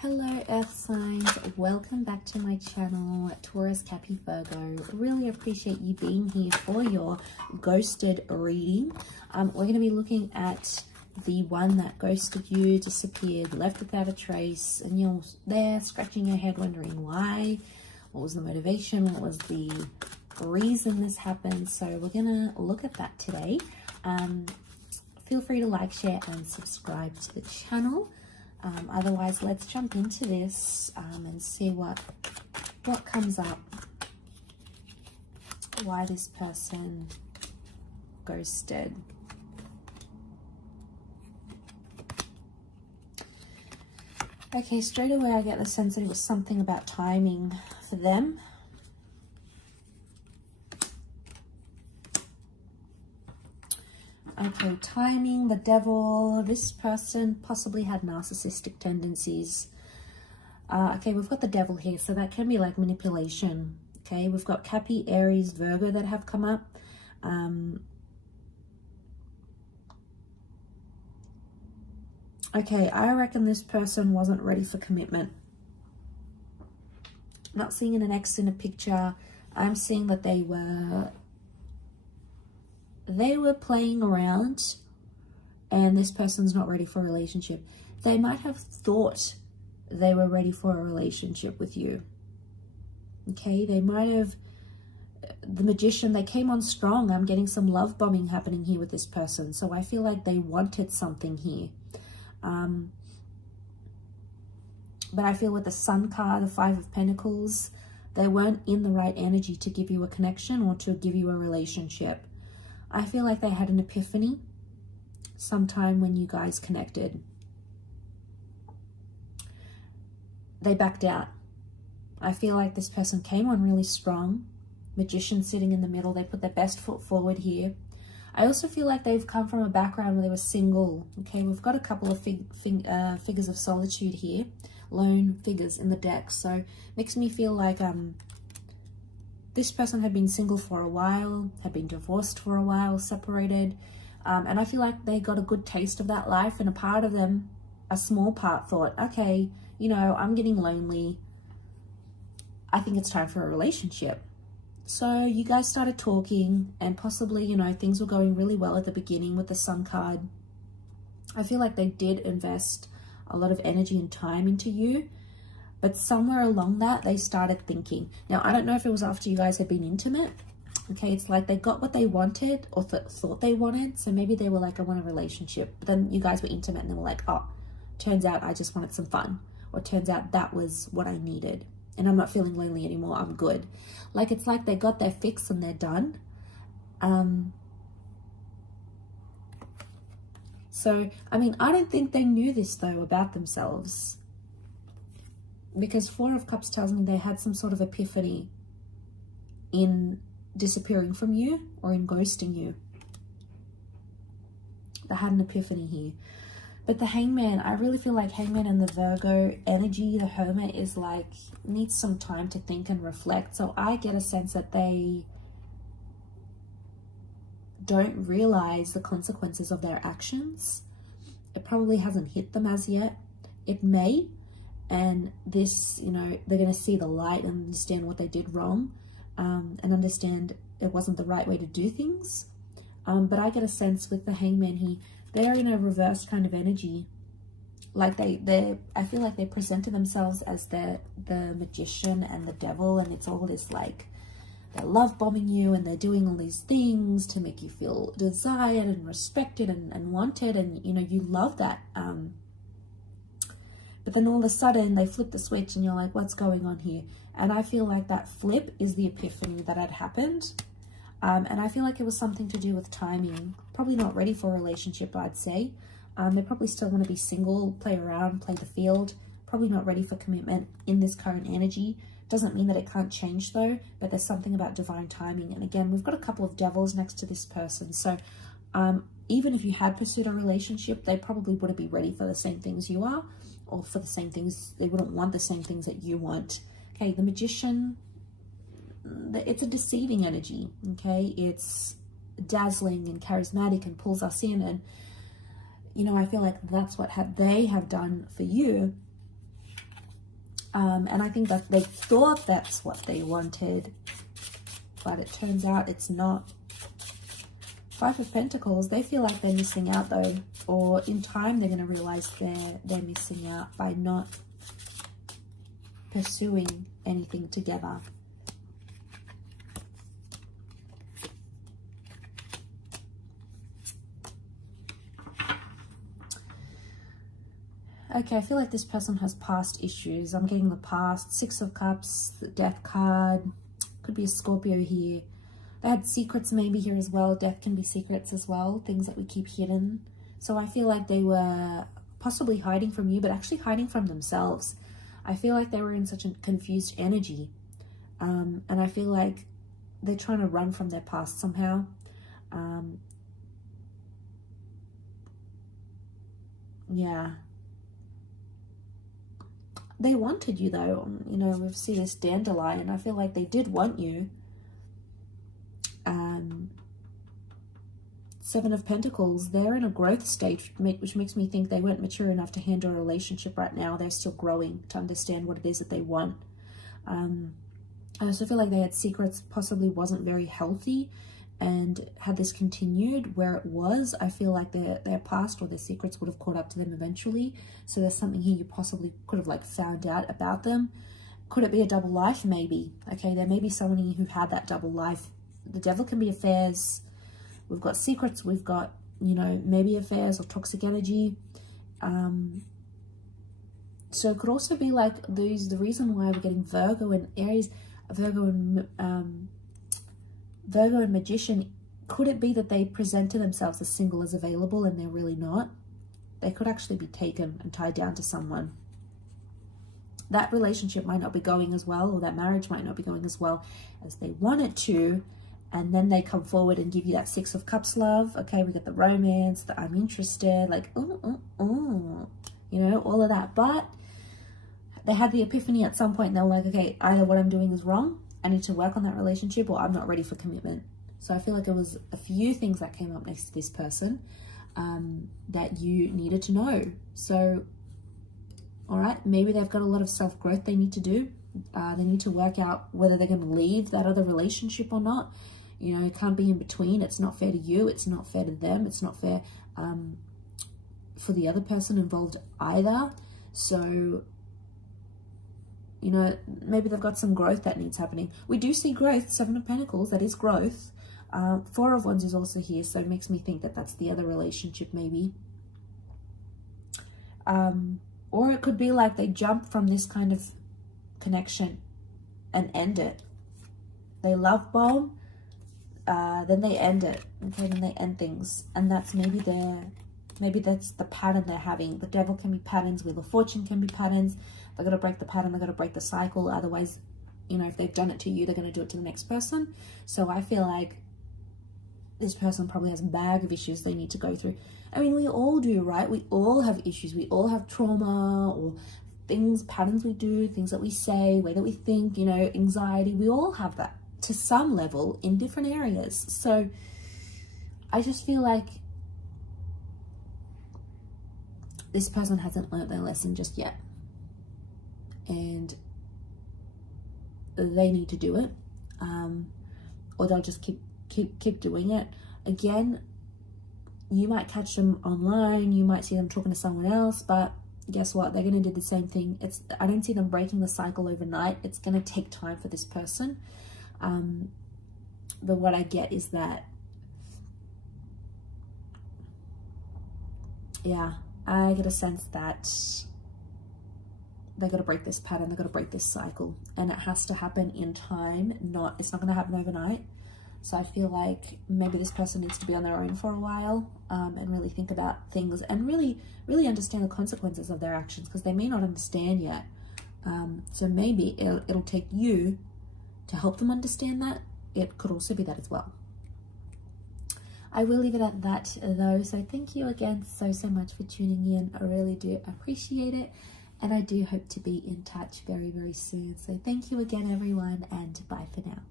Hello Earth signs, welcome back to my channel, Taurus, Cappy, Virgo. Really appreciate you being here for your ghosted reading. We're going to be looking at the one that ghosted you, disappeared, left without a trace, and you're there scratching your head wondering why, what was the motivation, what was the reason this happened. So we're going to look at that today. Feel free to like, share, and subscribe to the channel. Otherwise, let's jump into this and see what comes up, why this person ghosted. Okay, straight away I get the sense that it was something about timing for them. Okay, timing, the devil. This person possibly had narcissistic tendencies. Okay, we've got the devil here, so that can be like manipulation. Okay, we've got Cappy, Aries, Virgo that have come up. Okay, I reckon this person wasn't ready for commitment. Not seeing an ex in a picture. I'm seeing that they were playing around and this person's not ready for a relationship. They might have thought they were ready for a relationship with you. Okay, they might have, the Magician, they came on strong. I'm getting some love bombing happening here with this person. So I feel like they wanted something here. But I feel with the Sun card, the Five of Pentacles, they weren't in the right energy to give you a connection or to give you a relationship. I feel like they had an epiphany sometime when you guys connected. They backed out. I feel like this person came on really strong. Magician sitting in the middle. They put their best foot forward here. I also feel like they've come from a background where they were single. Okay, we've got a couple of figures of solitude here. Lone figures in the deck. So makes me feel like this person had been single for a while, had been divorced for a while, separated. And I feel like they got a good taste of that life. And a part of them, a small part, thought, okay, you know, I'm getting lonely. I think it's time for a relationship. So you guys started talking and possibly, you know, things were going really well at the beginning with the Sun card. I feel like they did invest a lot of energy and time into you. But somewhere along that, they started thinking. Now, I don't know if it was after you guys had been intimate. Okay, it's like they got what they wanted or thought they wanted. So maybe they were like, I want a relationship. But then you guys were intimate and they were like, oh, turns out I just wanted some fun. Or turns out that was what I needed. And I'm not feeling lonely anymore. I'm good. Like, it's like they got their fix and they're done. So, I mean, I don't think they knew this, though, about themselves. Because Four of Cups tells me they had some sort of epiphany in disappearing from you or in ghosting you. They had an epiphany here. But the Hangman, I really feel like Hangman and the Virgo energy, the Hermit, is like, needs some time to think and reflect. So I get a sense that they don't realize the consequences of their actions. It probably hasn't hit them as yet. It may. And this, you know, they're going to see the light and understand what they did wrong, and understand it wasn't the right way to do things. But I get a sense with the Hangman here, they're in a reverse kind of energy. Like I feel like they presented themselves as the Magician and the Devil, and it's all this like, they're love bombing you and they're doing all these things to make you feel desired and respected and wanted, and you know, you love that. But then all of a sudden they flip the switch and you're like, what's going on here? And I feel like that flip is the epiphany that had happened. And I feel like it was something to do with timing. Probably not ready for a relationship, I'd say. They probably still want to be single, play around, play the field. Probably not ready for commitment in this current energy. Doesn't mean that it can't change though, but there's something about divine timing. And again, we've got a couple of devils next to this person. So even if you had pursued a relationship, they probably wouldn't be ready for the same things you are, or for the same things, they wouldn't want the same things that you want. Okay, the Magician, it's a deceiving energy, okay? It's dazzling and charismatic and pulls us in, and you know, I feel like that's what they have done for you. And I think that they thought that's what they wanted, but it turns out it's not. Five of Pentacles, they feel like they're missing out though, or in time they're going to realize they're missing out by not pursuing anything together. Okay, I feel like this person has past issues. I'm getting the past. Six of Cups, the Death card. Could be a Scorpio here. They had secrets maybe here as well. Death can be secrets as well. Things that we keep hidden. So I feel like they were possibly hiding from you, but actually hiding from themselves. I feel like they were in such a confused energy. And I feel like they're trying to run from their past somehow. Yeah. They wanted you though, you know, we see this dandelion. I feel like they did want you. Seven of Pentacles, they're in a growth stage, which makes me think they weren't mature enough to handle a relationship right now. They're still growing to understand what it is that they want. I also feel like they had secrets, possibly wasn't very healthy, and had this continued where it was, I feel like their past or their secrets would have caught up to them eventually. So there's something here you possibly could have like found out about them. Could it be a double life? Maybe. Okay, there may be someone here who had that double life. The Devil can be affairs. We've got secrets. We've got, you know, maybe affairs or toxic energy. So it could also be like the reason why we're getting Virgo and Aries, Virgo and Magician. Could it be that they present to themselves as single as available and they're really not? They could actually be taken and tied down to someone. That relationship might not be going as well, or that marriage might not be going as well as they want it to. And then they come forward and give you that Six of Cups love. Okay, we get the romance, the I'm interested, like, you know, all of that. But they had the epiphany at some point and they were like, okay, either what I'm doing is wrong, I need to work on that relationship, or I'm not ready for commitment. So I feel like it was a few things that came up next to this person that you needed to know. So, all right, maybe they've got a lot of self-growth they need to do. They need to work out whether they're going to leave that other relationship or not. You know, it can't be in between. It's not fair to you. It's not fair to them. It's not fair for the other person involved either. So, you know, maybe they've got some growth that needs happening. We do see growth. Seven of Pentacles, that is growth. Four of Wands is also here, so it makes me think that that's the other relationship maybe. Or it could be like they jump from this kind of connection and end it. They love bomb, then they end it. Okay, then they end things, and that's maybe that's the pattern they're having. The Devil can be patterns, Wheel of Fortune can be patterns. They're going to break the pattern, they're going to break the cycle. Otherwise, you know, if they've done it to you, they're going to do it to the next person. So I feel like this person probably has a bag of issues they need to go through. I mean, we all do, right? We all have issues. We all have trauma or things, patterns we do, things that we say, way that we think, you know, anxiety. We all have that to some level in different areas. So I just feel like this person hasn't learned their lesson just yet. And they need to do it. Or they'll just keep doing it. Again, you might catch them online, you might see them talking to someone else, but guess what? They're going to do the same thing. I don't see them breaking the cycle overnight. It's going to take time for this person. But what I get is that, yeah, I get a sense that they've got to break this pattern, they've got to break this cycle, and it has to happen in time. It's not going to happen overnight. So I feel like maybe this person needs to be on their own for a while, and really think about things and really understand the consequences of their actions, because they may not understand yet. So maybe it'll take you to help them understand that. It could also be that as well. I will leave it at that though. So thank you again so much for tuning in. I really do appreciate it. And I do hope to be in touch very, very soon. So thank you again, everyone, and bye for now.